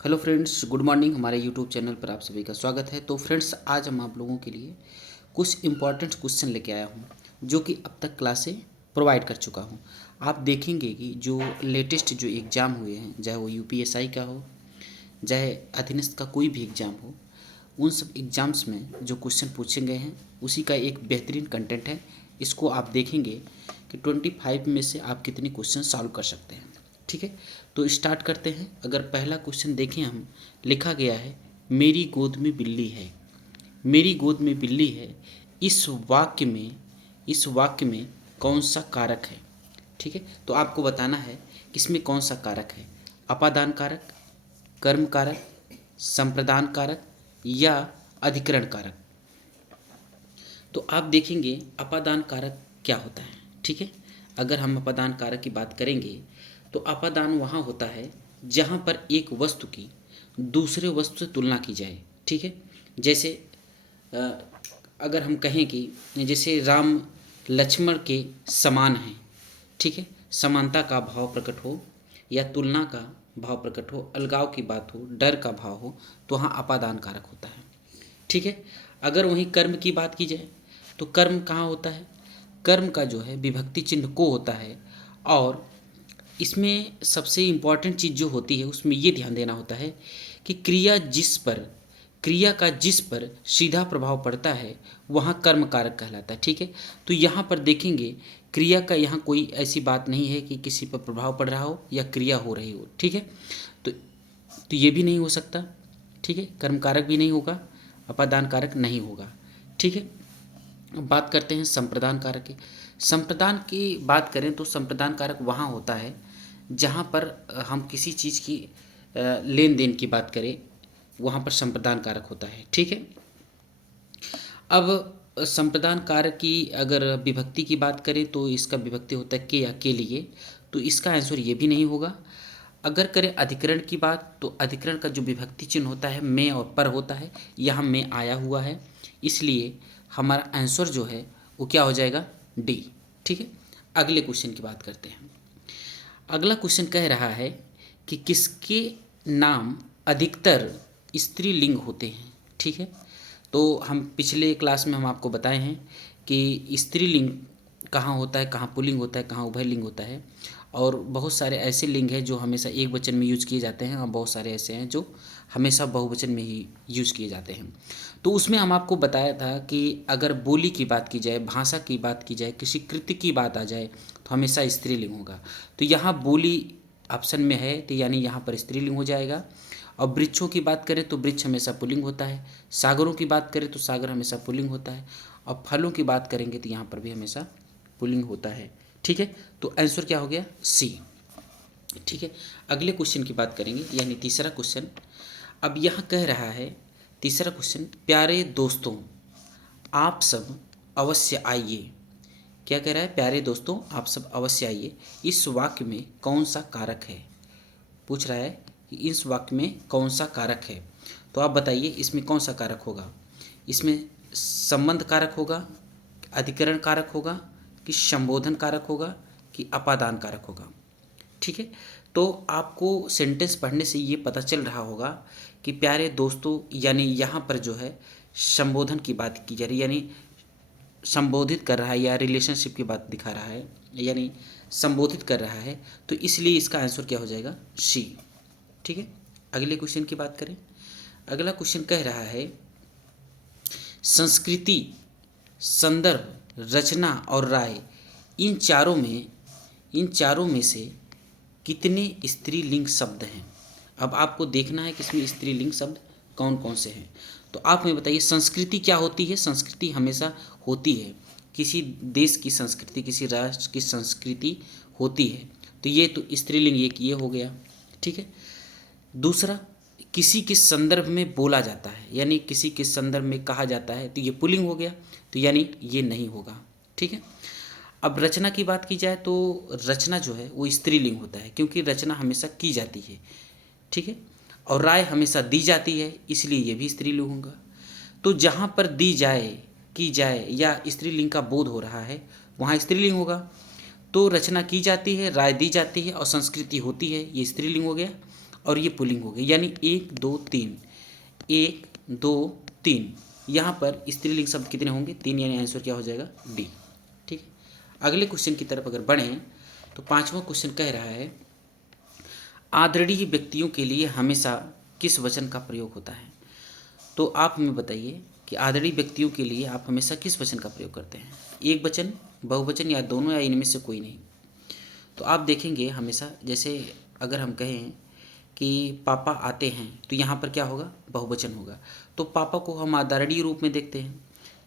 Hello friends, good morning. हमारे YouTube channel पर आप सभी का स्वागत है। तो फ्रेंड्स, आज हम आप लोगों के लिए कुछ इंपॉर्टेंट क्वेश्चन लेके आया हूँ जो कि अब तक क्लासें प्रोवाइड कर चुका हूँ। आप देखेंगे कि जो लेटेस्ट जो एग्ज़ाम हुए हैं, चाहे वो यूपीएसआई का हो, चाहे अधीनस्थ का कोई भी एग्ज़ाम हो, उन सब एग्ज़ाम्स में जो क्वेश्चन पूछे गए हैं उसी का एक बेहतरीन कंटेंट है। इसको आप देखेंगे कि 25 में से आप कितने क्वेश्चन सॉल्व कर सकते हैं। ठीक है, तो स्टार्ट करते हैं। अगर पहला क्वेश्चन देखें हम, लिखा गया है मेरी गोद में बिल्ली है। मेरी गोद में बिल्ली है, इस वाक्य में कौन सा कारक है। ठीक है, तो आपको बताना है कि इसमें कौन सा कारक है, अपादान कारक, कर्म कारक, संप्रदान कारक या अधिकरण कारक। तो आप देखेंगे अपादान कारक क्या होता है। ठीक है, अगर हम अपादान कारक की बात करेंगे तो अपादान वहाँ होता है जहाँ पर एक वस्तु की दूसरे वस्तु से तुलना की जाए। ठीक है, जैसे अ, अगर हम कहें कि जैसे राम लक्ष्मण के समान हैं। ठीक है, समानता का भाव प्रकट हो या तुलना का भाव प्रकट हो, अलगाव की बात हो, डर का भाव हो, तो वहाँ अपादान कारक होता है। ठीक है, अगर वहीं कर्म की बात की जाए तो कर्म कहाँ होता है, कर्म का जो है विभक्ति चिन्ह को होता है। और इसमें सबसे इम्पॉर्टेंट चीज़ जो होती है उसमें ये ध्यान देना होता है कि क्रिया का जिस पर सीधा प्रभाव पड़ता है वहाँ कर्म कारक कहलाता है। ठीक है, तो यहाँ पर देखेंगे क्रिया का यहाँ कोई ऐसी बात नहीं है कि किसी पर प्रभाव पड़ रहा हो या क्रिया हो रही हो। ठीक है, तो ये भी नहीं हो सकता। ठीक है, कर्म कारक भी नहीं होगा, अपादान कारक नहीं होगा। ठीक है, अब बात करते हैं संप्रदान कारक की। संप्रदान की बात करें तो संप्रदान कारक वहाँ होता है जहाँ पर हम किसी चीज़ की लेन देन की बात करें, वहाँ पर संप्रदान कारक होता है। ठीक है, अब संप्रदान कारक की अगर विभक्ति की बात करें तो इसका विभक्ति होता है के या के लिए, तो इसका आंसर ये भी नहीं होगा। अगर करें अधिकरण की बात तो अधिकरण का जो विभक्ति चिन्ह होता है में और पर होता है, यहाँ में आया हुआ है, इसलिए हमारा आंसर जो है वो क्या हो जाएगा, डी। ठीक है, अगले क्वेश्चन की बात करते हैं। अगला क्वेश्चन कह रहा है कि किसके नाम अधिकतर स्त्रीलिंग होते हैं। ठीक है, तो हम पिछले क्लास में हम आपको बताए हैं कि स्त्रीलिंग कहाँ होता है, कहाँ पुल्लिंग होता है, कहाँ उभयलिंग होता है। और बहुत सारे ऐसे लिंग हैं जो हमेशा एक वचन में यूज किए जाते हैं और बहुत सारे ऐसे हैं जो हमेशा बहुवचन में ही यूज किए जाते हैं। तो उसमें हम आपको बताया था कि अगर बोली की बात की जाए, भाषा की बात की जाए, किसी कृति की बात आ जाए तो हमेशा स्त्रीलिंग होगा। तो यहाँ बोली ऑप्शन में है तो यानी यहाँ पर स्त्रीलिंग हो जाएगा। और वृक्षों की बात करें तो वृक्ष हमेशा पुल्लिंग होता है। सागरों की बात करें तो सागर हमेशा पुल्लिंग होता है। और फलों की बात करेंगे तो यहाँ पर भी हमेशा पुल्लिंग होता है। ठीक है, तो आंसर क्या हो गया, सी। ठीक है, अगले क्वेश्चन की बात करेंगे यानी तीसरा क्वेश्चन। अब यहाँ कह रहा है तीसरा क्वेश्चन, प्यारे दोस्तों आप सब अवश्य आइए। क्या कह रहा है, प्यारे दोस्तों आप सब अवश्य आइए, इस वाक्य में कौन सा कारक है। पूछ रहा है कि इस वाक्य में कौन सा कारक है। तो आप बताइए इसमें कौन सा कारक होगा। इसमें संबंध कारक होगा, अधिकरण कारक होगा, कि संबोधन कारक होगा, कि अपादान कारक होगा। ठीक है, तो आपको सेंटेंस पढ़ने से ये पता चल रहा होगा कि प्यारे दोस्तों यानी यहाँ पर जो है संबोधन की बात की जा रही है, यानी संबोधित कर रहा है या रिलेशनशिप की बात दिखा रहा है, यानी संबोधित कर रहा है। तो इसलिए इसका आंसर क्या हो जाएगा, सी। ठीक है, अगले क्वेश्चन की बात करें। अगला क्वेश्चन कह रहा है संस्कृति, संदर्भ, रचना और राय, इन चारों में से कितने स्त्रीलिंग शब्द हैं। अब आपको देखना है कि इसमें स्त्रीलिंग शब्द कौन कौन से हैं। तो आप हमें बताइए संस्कृति क्या होती है। संस्कृति हमेशा होती है किसी देश की संस्कृति, किसी राष्ट्र की संस्कृति होती है। तो ये तो स्त्रीलिंग ये हो गया। ठीक है, दूसरा किसी के संदर्भ में बोला जाता है, यानी किसी के संदर्भ में कहा जाता है, तो ये पुल्लिंग हो गया, तो यानी ये नहीं होगा। ठीक है, अब रचना की बात की जाए तो रचना जो है वो स्त्रीलिंग होता है क्योंकि रचना हमेशा की जाती है। ठीक है, और राय हमेशा दी जाती है, इसलिए ये भी स्त्रीलिंग होगा। तो जहाँ पर दी जाए, की जाए या स्त्रीलिंग का बोध हो रहा है वहाँ स्त्रीलिंग होगा। तो रचना की जाती है, राय दी जाती है और संस्कृति होती है, ये स्त्रीलिंग हो गया। और ये पुल्लिंग हो गई, यानी 1 2 3, 1 2 3। यहाँ पर स्त्रीलिंग शब्द कितने होंगे? 3, यानी आंसर क्या हो जाएगा? डी। ठीक है, अगले क्वेश्चन की तरफ अगर बढ़ें तो 5वां क्वेश्चन कह रहा है आदरणीय व्यक्तियों के लिए हमेशा किस वचन का प्रयोग होता है? तो आप हमें बताइए कि आदरणीय व्यक्तियों के लिए आप हमेशा किस वचन का प्रयोग करते हैं? एक वचन, बहुवचन, या दोनों, या इनमें से कोई नहीं? तो आप देखेंगे हमेशा, जैसे अगर हम कहें कि पापा आते हैं तो यहाँ पर क्या होगा? बहुवचन होगा। तो पापा को हम आदरणीय रूप में देखते हैं,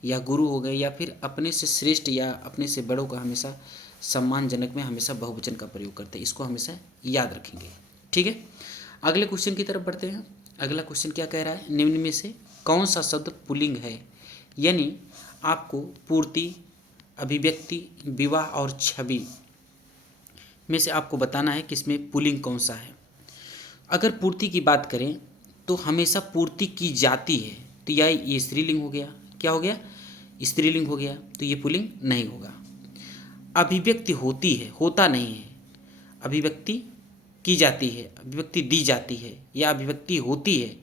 या गुरु हो गए, या फिर अपने से श्रेष्ठ या अपने से बड़ों का हमेशा सम्मानजनक में हमेशा बहुवचन का प्रयोग करते हैं। इसको हमेशा याद रखेंगे। ठीक है, अगले क्वेश्चन की तरफ बढ़ते हैं। अगला क्वेश्चन क्या कह रहा है? निम्न में से कौन सा शब्द पुल्लिंग है? यानी आपको पूर्ति, अभिव्यक्ति, विवाह और छवि में से आपको बताना है कि इसमें पुल्लिंग कौन सा है। अगर पूर्ति की बात करें तो हमेशा पूर्ति की जाती है, तो या ये स्त्रीलिंग हो गया, क्या हो गया? स्त्रीलिंग हो गया, तो ये पुल्लिंग नहीं होगा। अभिव्यक्ति होती है, होता नहीं है। अभिव्यक्ति की जाती है, अभिव्यक्ति दी जाती है, या अभिव्यक्ति होती है,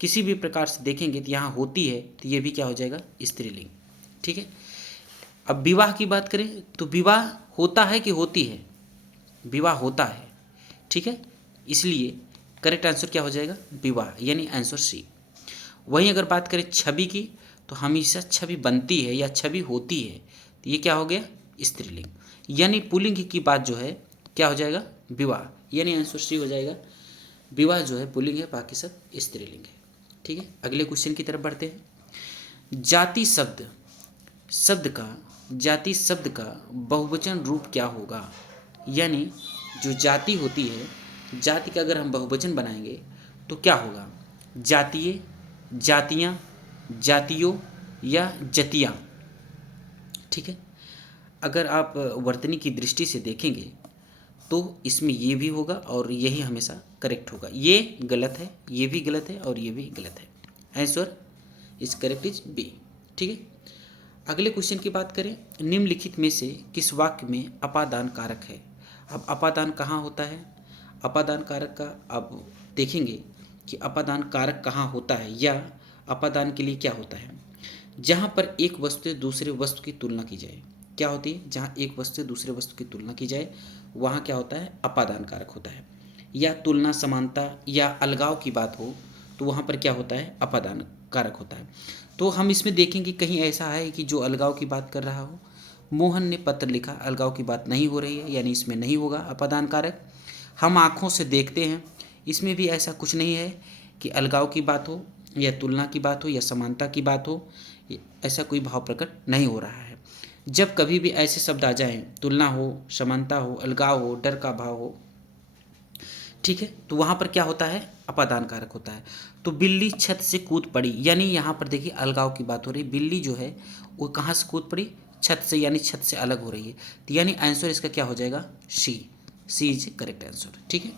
किसी भी प्रकार से देखेंगे तो यहाँ होती है, तो ये भी क्या हो जाएगा? स्त्रीलिंग। ठीक है, अब विवाह की बात करें तो विवाह होता है कि होती है? विवाह होता है। ठीक है, इसलिए करेक्ट आंसर क्या हो जाएगा? विवाह, यानी आंसर सी। वहीं अगर बात करें छवि की तो हमेशा छवि बनती है या छवि होती है, तो ये क्या हो गया? स्त्रीलिंग। यानी पुल्लिंग की बात जो है क्या हो जाएगा? विवाह, यानी आंसर सी हो जाएगा। विवाह जो है पुल्लिंग है, बाकी सब स्त्रीलिंग है। ठीक है, अगले क्वेश्चन की तरफ बढ़ते हैं। जाति जाति शब्द का बहुवचन रूप क्या होगा? यानी जो जाति होती है, जाति का अगर हम बहुवचन बनाएंगे तो क्या होगा? जातीय, जातियाँ, जातियों, या जतियाँ। ठीक है, अगर आप वर्तनी की दृष्टि से देखेंगे तो इसमें ये भी होगा और यही हमेशा करेक्ट होगा। ये गलत है, ये भी गलत है, और ये भी गलत है। Answer is correct is B. ठीक है, अगले क्वेश्चन की बात करें। निम्नलिखित में से किस वाक्य में अपादान कारक है? अब अपादान कहाँ होता है? अपादान कारक का आप देखेंगे कि अपादान कारक कहाँ होता है, या अपादान के लिए क्या होता है? जहाँ पर एक वस्तु से दूसरे वस्तु की तुलना की जाए, क्या होती है? जहाँ एक वस्तु से दूसरे वस्तु की तुलना की जाए वहाँ क्या होता है? अपादान कारक होता है। या तुलना, समानता या अलगाव की बात हो तो वहाँ पर क्या होता है? अपादान कारक होता है। तो हम इसमें देखेंगे कहीं ऐसा है कि जो अलगाव की बात कर रहा हो, मोहन ने पत्र लिखा, अलगाव की बात नहीं हो रही है, यानी इसमें नहीं होगा अपादान कारक। हम आँखों से देखते हैं, इसमें भी ऐसा कुछ नहीं है कि अलगाव की बात हो, या तुलना की बात हो, या समानता की बात हो, ऐसा कोई भाव प्रकट नहीं हो रहा है। जब कभी भी ऐसे शब्द आ जाएं, तुलना हो, समानता हो, अलगाव हो, डर का भाव हो, ठीक है, तो वहाँ पर क्या होता है? अपादान कारक होता है। तो बिल्ली छत से कूद पड़ी, यानी यहाँ पर देखिए अलगाव की बात हो रही है। बिल्ली जो है वो कहाँ से कूद पड़ी? छत से, यानी छत से अलग हो रही है, तो यानी आंसर इसका क्या हो जाएगा? सी इज करेक्ट आंसर। ठीक है,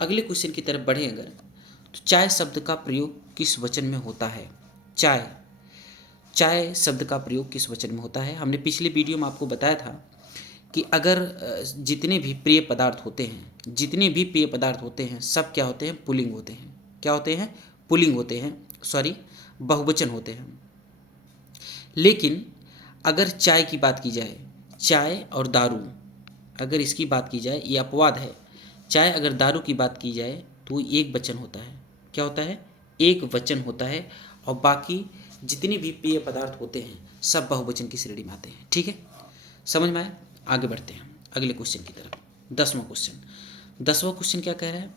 अगले क्वेश्चन की तरफ बढ़े अगर, तो चाय शब्द का प्रयोग किस वचन में होता है? चाय शब्द का प्रयोग किस वचन में होता है? हमने पिछले वीडियो में आपको बताया था कि अगर जितने भी पेय पदार्थ होते हैं सब क्या होते हैं? पुल्लिंग होते हैं। क्या होते हैं? पुल्लिंग होते हैं, सॉरी बहुवचन होते हैं। लेकिन अगर चाय की बात की जाए, चाय और दारू अगर इसकी बात की जाए, ये अपवाद है। चाय अगर दारू की बात की जाए तो एक वचन होता है। क्या होता है? एक वचन होता है, और बाकी जितने भी पेय पदार्थ होते हैं सब बहुवचन की श्रेणी में आते हैं। ठीक है, समझ में आया? आगे बढ़ते हैं अगले क्वेश्चन की तरफ। 10वां क्वेश्चन क्या कह रहा है?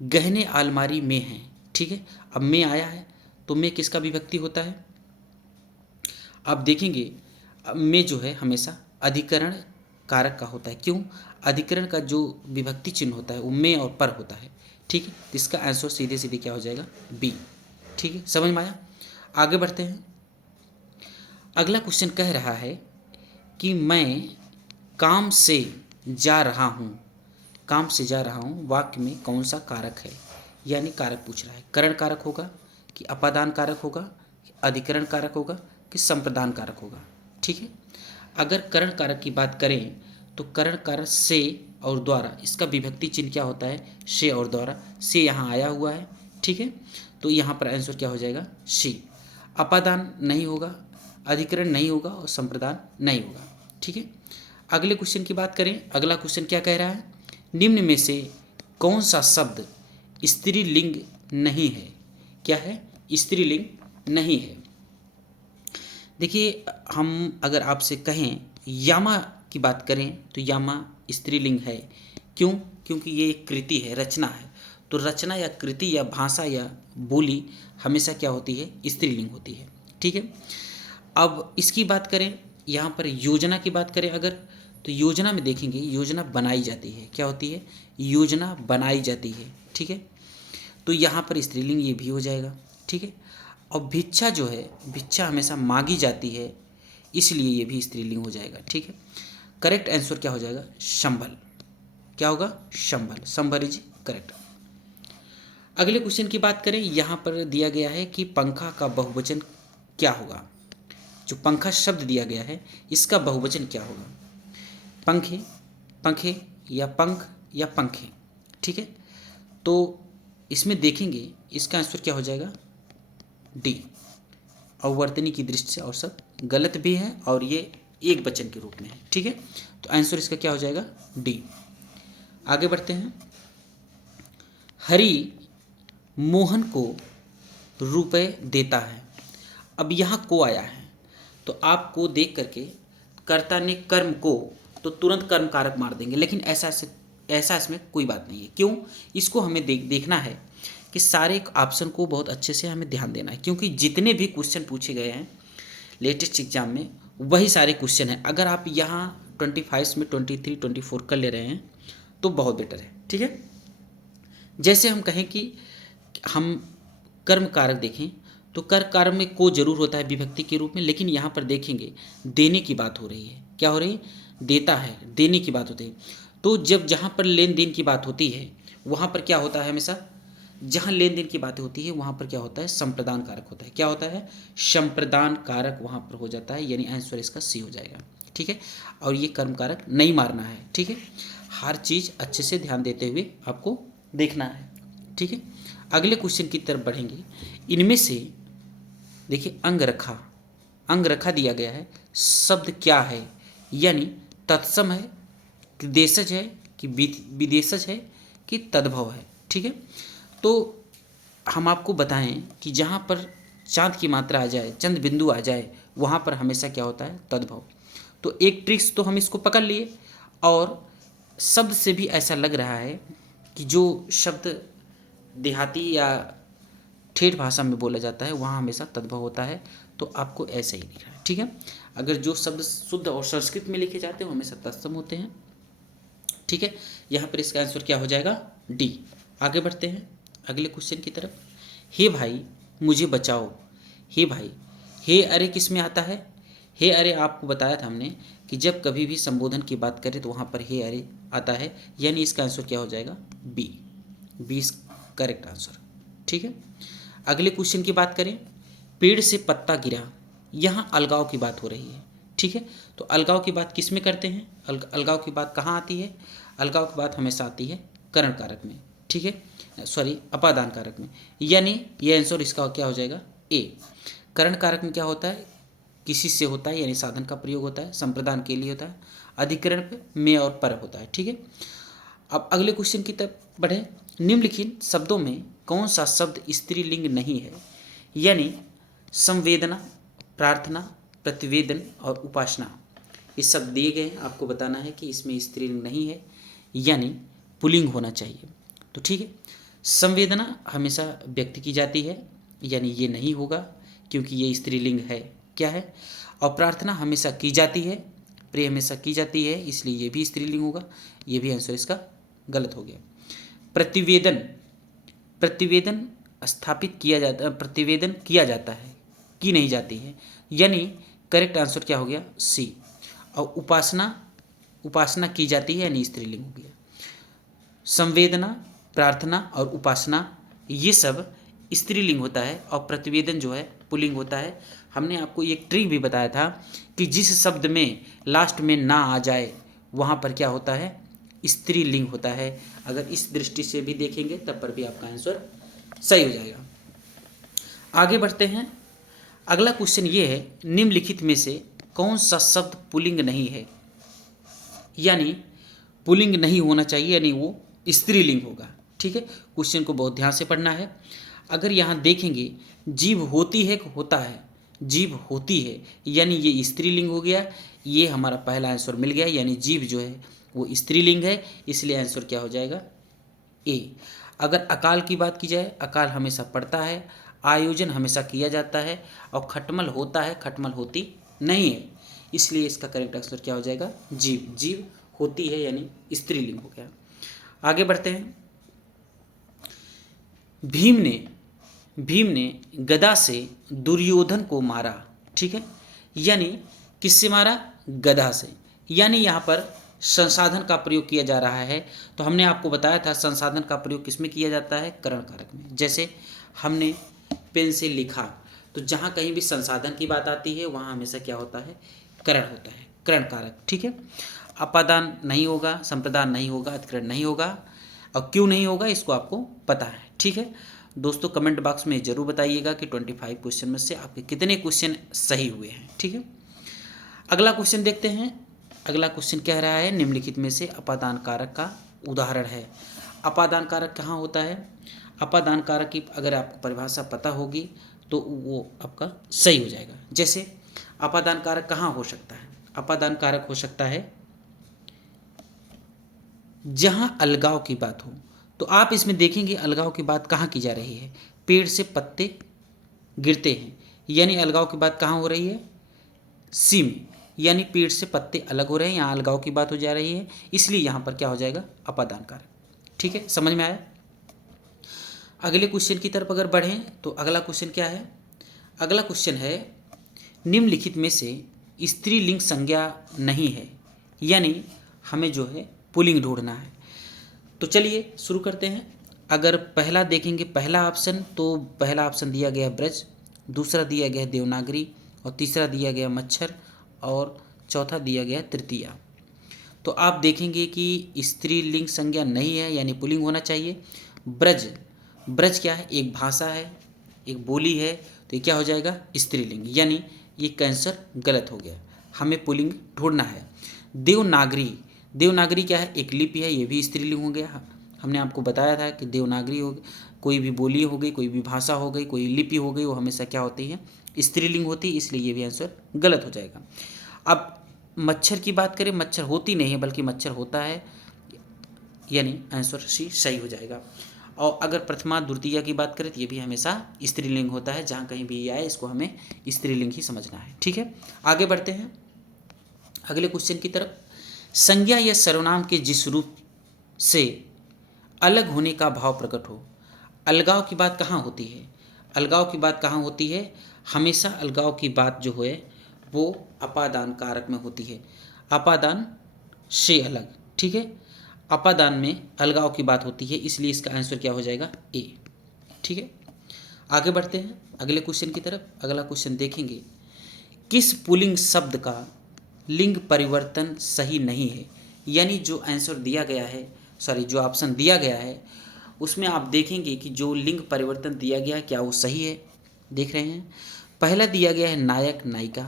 गहने अलमारी में हैं। ठीक है, अब में आया है तो में किसका विभक्ति होता है? आप देखेंगे में जो है हमेशा अधिकरण कारक का होता है। क्यों? अधिकरण का जो विभक्ति चिन्ह होता है वो में और पर होता है। ठीक है, इसका आंसर सीधे सीधे क्या हो जाएगा? बी। ठीक है, समझ में आया? आगे बढ़ते हैं। अगला क्वेश्चन कह रहा है कि मैं काम से जा रहा हूँ। काम से जा रहा हूँ वाक्य में कौन सा कारक है? यानी कारक पूछ रहा है। करण कारक होगा कि अपादान कारक होगा, कि अधिकरण कारक होगा, कि संप्रदान कारक होगा? ठीक है, अगर करण कारक की बात करें तो करण कारक से और द्वारा, इसका विभक्ति चिन्ह क्या होता है, से और द्वारा, से यहाँ आया हुआ है, ठीक है। तो यहाँ पर आंसर क्या हो जाएगा, सी। अपादान नहीं होगा, अधिकरण नहीं होगा और संप्रदान नहीं होगा, ठीक है। अगले क्वेश्चन की बात करें। अगला क्वेश्चन क्या कह रहा है, निम्न में से कौन सा शब्द स्त्रीलिंग नहीं है। क्या है, स्त्रीलिंग नहीं है। देखिए, हम अगर आपसे कहें यामा की बात करें तो यामा स्त्रीलिंग है। क्यों, क्योंकि ये एक कृति है, रचना है। तो रचना या कृति या भाषा या बोली हमेशा क्या होती है, स्त्रीलिंग होती है, ठीक है। अब इसकी बात करें, यहाँ पर योजना की बात करें अगर, तो योजना में देखेंगे योजना बनाई जाती है। क्या होती है, योजना बनाई जाती है, ठीक है। तो यहाँ पर स्त्रीलिंग ये भी हो जाएगा, ठीक है। और भिक्षा जो है, भिक्षा हमेशा मांगी जाती है, इसलिए ये भी स्त्रीलिंग हो जाएगा, ठीक है। करेक्ट आंसर क्या हो जाएगा, संभल। क्या होगा, संभल। संभल इज करेक्ट। अगले क्वेश्चन की बात करें, यहाँ पर दिया गया है कि पंखा का बहुवचन क्या होगा। जो पंखा शब्द दिया गया है इसका बहुवचन क्या होगा, पंखे, पंखे या पंख या पंखे, ठीक है। तो इसमें देखेंगे इसका आंसर क्या हो जाएगा, डी। अवर्तनी की दृष्टि से और सब गलत भी है और ये एक वचन के रूप में है, ठीक है। तो आंसर इसका क्या हो जाएगा, डी। आगे बढ़ते हैं। हरि मोहन को रुपए देता है। अब यहाँ को आया है तो आपको देख करके कर्ता ने कर्म को तो तुरंत कर्म कारक मार देंगे, लेकिन ऐसा इसमें कोई बात नहीं है। क्यों, इसको हमें देखना है कि सारे ऑप्शन को बहुत अच्छे से हमें ध्यान देना है, क्योंकि जितने भी क्वेश्चन पूछे गए हैं लेटेस्ट एग्जाम में वही सारे क्वेश्चन हैं। अगर आप यहाँ 25 में 23, 24 कर ले रहे हैं तो बहुत बेटर है, ठीक है। जैसे हम कहें कि हम कर्म कारक देखें तो कर कारक में को जरूर होता है विभक्ति के रूप में, लेकिन यहाँ पर देखेंगे देने की बात हो रही है। क्या हो रही है, देता है, देने की बात होती है। तो जब जहाँ पर लेन देन की बात होती है वहाँ पर क्या होता है, हमेशा जहाँ लेन देन की बातें होती है वहाँ पर क्या होता है, संप्रदान कारक होता है। क्या होता है, संप्रदान कारक वहाँ पर हो जाता है, यानी आंसर इसका सी हो जाएगा, ठीक है। और ये कर्म कारक नहीं मारना है, ठीक है। हर चीज़ अच्छे से ध्यान देते हुए आपको देखना है, ठीक है। अगले क्वेश्चन की तरफ बढ़ेंगे। इनमें से देखिए अंगरखा, अंगरखा दिया गया है, शब्द क्या है, यानी तत्सम है कि देशज है कि विदेशज है कि तद्भव है, ठीक है। तो हम आपको बताएं कि जहाँ पर चांद की मात्रा आ जाए, चंद बिंदु आ जाए, वहाँ पर हमेशा क्या होता है, तद्भव। तो एक ट्रिक्स तो हम इसको पकड़ लिए, और शब्द से भी ऐसा लग रहा है कि जो शब्द देहाती या ठेठ भाषा में बोला जाता है वहाँ हमेशा तद्भव होता है। तो आपको ऐसा ही लिखना है, ठीक है। अगर जो शब्द शुद्ध और संस्कृत में लिखे जाते हैं वो हमेशा तत्सम होते हैं, ठीक है। यहाँ पर इसका आंसर क्या हो जाएगा, डी। आगे बढ़ते हैं अगले क्वेश्चन की तरफ। हे भाई मुझे बचाओ। हे भाई, हे अरे किस में आता है, हे अरे आपको बताया था हमने कि जब कभी भी संबोधन की बात करें तो वहाँ पर हे अरे आता है, यानी इसका आंसर क्या हो जाएगा, B. B is correct answer, ठीक है। अगले क्वेश्चन की बात करें, पेड़ से पत्ता गिरा, यहाँ अलगाव की बात हो रही है, ठीक है। तो अलगाव की बात किस में करते हैं, अलगाव की बात कहाँ आती है, अलगाव की बात हमेशा आती है करण कारक में, ठीक है, सॉरी अपादान कारक में, यानी ये आंसर इसका क्या हो जाएगा, ए। करण कारक में क्या होता है, किसी से होता है, यानी साधन का प्रयोग होता है, संप्रदान के लिए होता है, अधिकरण पे में और पर होता है, ठीक है। अब अगले क्वेश्चन की तरफ बढ़े। निम्नलिखित शब्दों में कौन सा शब्द स्त्रीलिंग नहीं है, यानी संवेदना, प्रार्थना, प्रतिवेदन और उपासना, ये शब्द दिए गए हैं। आपको बताना है कि इसमें स्त्रीलिंग नहीं है, यानी पुल्लिंग होना चाहिए, तो ठीक है। संवेदना हमेशा व्यक्त की जाती है, यानी ये नहीं होगा क्योंकि ये स्त्रीलिंग है, क्या है। और प्रार्थना हमेशा की जाती है, प्रे हमेशा की जाती है, इसलिए ये भी स्त्रीलिंग होगा, ये भी आंसर इसका गलत हो गया। प्रतिवेदन, प्रतिवेदन स्थापित किया जाता है, प्रतिवेदन किया जाता है, की नहीं जाती है, यानी करेक्ट आंसर क्या हो गया, सी। और उपासना, उपासना की जाती है, यानी स्त्रीलिंग हो गया। संवेदना, प्रार्थना और उपासना ये सब स्त्रीलिंग होता है, और प्रतिवेदन जो है पुल्लिंग होता है। हमने आपको एक ट्रिक भी बताया था कि जिस शब्द में लास्ट में ना आ जाए वहाँ पर क्या होता है, स्त्रीलिंग होता है। अगर इस दृष्टि से भी देखेंगे तब पर भी आपका आंसर सही हो जाएगा। आगे बढ़ते हैं। अगला क्वेश्चन ये है, निम्नलिखित में से कौन सा शब्द पुल्लिंग नहीं है, यानी पुल्लिंग नहीं होना चाहिए, यानी वो स्त्रीलिंग होगा। ठीक है, क्वेश्चन को बहुत ध्यान से पढ़ना है। अगर यहाँ देखेंगे जीभ होती है होता है, जीभ होती है यानी ये स्त्रीलिंग हो गया, ये हमारा पहला आंसर मिल गया, यानी जीभ जो है वो स्त्रीलिंग है, इसलिए आंसर क्या हो जाएगा, ए। अगर अकाल की बात की जाए, अकाल हमेशा पड़ता है, आयोजन हमेशा किया जाता है, और खटमल होता है, खटमल होती नहीं है, इसलिए इसका करेक्ट आंसर क्या हो जाएगा, जीव। जीव होती है यानी स्त्रीलिंग हो गया। आगे बढ़ते हैं। भीम ने गदा से दुर्योधन को मारा। ठीक है, यानी किससे मारा, गदा से, यानी यहाँ पर संसाधन का प्रयोग किया जा रहा है। तो हमने आपको बताया था संसाधन का प्रयोग किसमें किया जाता है, करण कारक में। जैसे हमने पेन से लिखा, तो जहाँ कहीं भी संसाधन की बात आती है वहाँ हमेशा क्या होता है, करण होता है, करण कारक। ठीक है, अपादान नहीं होगा, संप्रदान नहीं होगा, अधिकरण नहीं होगा, और क्यों नहीं होगा इसको आपको पता है। ठीक है दोस्तों, कमेंट बॉक्स में ज़रूर बताइएगा कि 25 क्वेश्चन में से आपके कितने क्वेश्चन सही हुए हैं। ठीक है, अगला क्वेश्चन देखते हैं। अगला क्वेश्चन कह रहा है, निम्नलिखित में से अपादान कारक का उदाहरण है। अपादान कारक कहाँ होता है, अपादान कारक की अगर आपको परिभाषा पता होगी तो वो आपका सही हो जाएगा। जैसे अपादान कारक कहाँ हो सकता है, अपादान कारक हो सकता है जहाँ अलगाव की बात हो। तो आप इसमें देखेंगे अलगाव की बात कहाँ की जा रही है, पेड़ से पत्ते गिरते हैं, यानी अलगाव की बात कहाँ हो रही है, सी में, यानी पेड़ से पत्ते अलग हो रहे हैं, यहाँ अलगाव की बात हो जा रही है, इसलिए यहाँ पर क्या हो जाएगा, अपादान कारक। ठीक है, समझ में आया। अगले क्वेश्चन की तरफ अगर बढ़ें तो अगला क्वेश्चन क्या है, अगला क्वेश्चन है, निम्नलिखित में से स्त्रीलिंग संज्ञा नहीं है, यानी हमें जो है पुल्लिंग ढूंढना है। तो चलिए शुरू करते हैं। अगर पहला देखेंगे, पहला ऑप्शन, तो पहला ऑप्शन दिया गया ब्रज, दूसरा दिया गया देवनागरी, और तीसरा दिया गया मच्छर, और चौथा दिया गया तृतीया। तो आप देखेंगे कि स्त्रीलिंग संज्ञा नहीं है, यानी पुल्लिंग होना चाहिए। ब्रज, ब्रज क्या है, एक भाषा है, एक बोली है, तो ये क्या हो जाएगा, स्त्रीलिंग, यानी ये कैंसर गलत हो गया, हमें पुल्लिंग ढूंढना है। देवनागरी, देवनागरी क्या है, एक लिपि है, ये भी स्त्रीलिंग हो गया। हमने आपको बताया था कि देवनागरी हो, कोई भी बोली हो गई, कोई भी भाषा हो गई, कोई लिपि हो गई, वो हमेशा क्या होती है, स्त्रीलिंग होती है, इसलिए ये भी आंसर गलत हो जाएगा। अब मच्छर की बात करें, मच्छर होती नहीं है बल्कि मच्छर होता है, यानी आंसर सी सही हो जाएगा। और अगर प्रथमा द्वितीया की बात करें तो ये भी हमेशा स्त्रीलिंग होता है, जहाँ कहीं भी ये आए इसको हमें स्त्रीलिंग ही समझना है। ठीक है, आगे बढ़ते हैं अगले क्वेश्चन की तरफ। संज्ञा या सर्वनाम के जिस रूप से अलग होने का भाव प्रकट हो, अलगाव की बात कहाँ होती है, अलगाव की बात कहाँ होती है, हमेशा अलगाव की बात जो है वो अपादान कारक में होती है, अपादान से अलग। ठीक है, अपादान में अलगाव की बात होती है, इसलिए इसका आंसर क्या हो जाएगा, ए। ठीक है, आगे बढ़ते हैं अगले क्वेश्चन की तरफ। अगला क्वेश्चन देखेंगे, किस पुल्लिंग शब्द का लिंग परिवर्तन सही नहीं है, यानी जो आंसर दिया गया है, जो ऑप्शन दिया गया है उसमें आप देखेंगे कि जो लिंग परिवर्तन दिया गया है क्या वो सही है। देख रहे हैं, पहला दिया गया है नायक नायिका,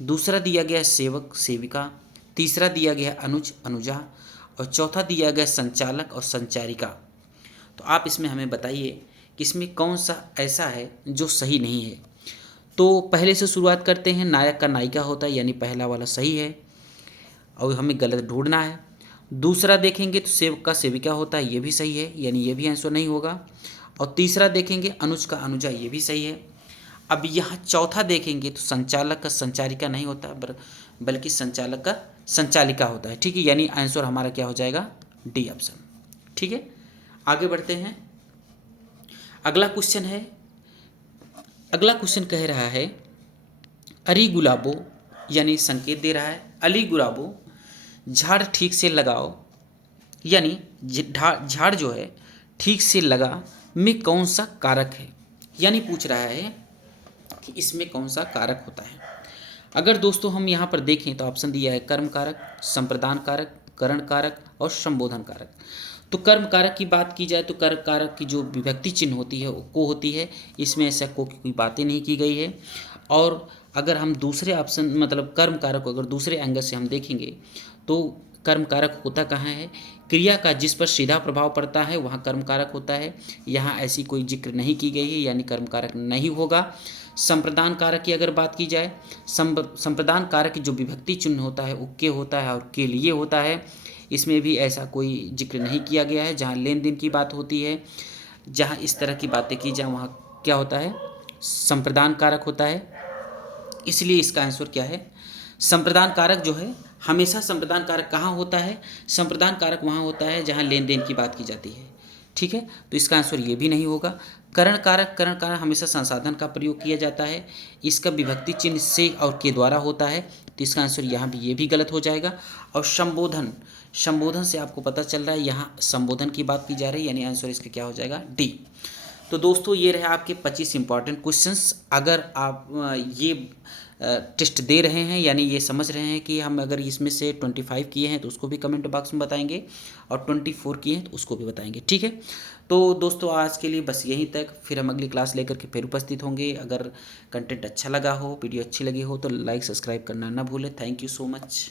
दूसरा दिया गया है सेवक सेविका, तीसरा दिया गया है अनुज अनुजा, और चौथा दिया गया संचालक और संचारिका। तो आप इसमें हमें बताइए कि इसमें कौन सा ऐसा है जो सही नहीं है। तो पहले से शुरुआत करते हैं, नायक का नायिका होता है, यानी पहला वाला सही है और हमें गलत ढूंढना है। दूसरा देखेंगे तो सेवक का सेविका होता है, ये भी सही है, यानी ये भी आंसर नहीं होगा। और तीसरा देखेंगे अनुज का अनुजा, ये भी सही है। अब यहाँ चौथा देखेंगे तो संचालक का संचारिका नहीं होता, बल्कि संचालक का संचालिका होता है। ठीक है, यानी आंसर हमारा क्या हो जाएगा, डी ऑप्शन। ठीक है, आगे बढ़ते हैं। अगला क्वेश्चन है, अगला क्वेश्चन कह रहा है, अरी गुलाबो, यानी संकेत दे रहा है, अली गुलाबो झाड़ ठीक से लगाओ, यानी झाड़ जो है ठीक से लगा में कौन सा कारक है, यानी पूछ रहा है कि इसमें कौन सा कारक होता है। अगर दोस्तों हम यहाँ पर देखें तो ऑप्शन दिया है कर्म कारक, संप्रदान कारक, करण कारक और संबोधन कारक। तो कर्म कारक की बात की जाए तो कर्म कारक की जो विभक्ति चिन्ह होती है को होती है, इसमें ऐसा कोई बातें नहीं की गई है। और अगर हम दूसरे ऑप्शन मतलब कर्म कारक को अगर दूसरे एंगल से हम देखेंगे तो कर्म कारक होता कहाँ है, क्रिया का जिस पर सीधा प्रभाव पड़ता है वहाँ कर्म कारक होता है। यहाँ ऐसी कोई जिक्र नहीं की गई है, यानी कर्म कारक नहीं होगा। संप्रदान कारक की अगर बात की जाए, संप्रदान कारक की जो विभक्ति चिन्ह होता है वो के होता है और के लिए होता है। इसमें भी ऐसा कोई जिक्र नहीं किया गया है। जहाँ लेन देन की बात होती है, जहाँ इस तरह की बातें की जाए वहाँ क्या होता है, संप्रदान कारक होता है। इसलिए इसका आंसर क्या है, संप्रदान कारक जो है हमेशा संप्रदान कारक कहाँ होता है, संप्रदान कारक वहाँ होता है जहाँ लेन देन की बात की जाती है। ठीक है, तो इसका आंसर ये भी नहीं होगा। करण कारक हमेशा संसाधन का प्रयोग किया जाता है, इसका विभक्ति चिन्ह से और के द्वारा होता है, तो इसका आंसर यहाँ भी ये भी गलत हो जाएगा। और संबोधन से आपको पता चल रहा है यहाँ संबोधन की बात की जा रही है, यानी आंसर इसका क्या हो जाएगा, डी। तो दोस्तों ये रहे आपके 25 इंपॉर्टेंट क्वेश्चंस। अगर आप ये टेस्ट दे रहे हैं यानी ये समझ रहे हैं कि हम अगर इसमें से 25 किए हैं तो उसको भी कमेंट बॉक्स में बताएंगे, और 24 किए हैं तो उसको भी बताएंगे। ठीक है, तो दोस्तों आज के लिए बस यहीं तक, फिर हम अगली क्लास लेकर के फिर उपस्थित होंगे। अगर कंटेंट अच्छा लगा हो, वीडियो अच्छी लगी हो तो लाइक सब्सक्राइब करना ना भूलें। Thank you so much.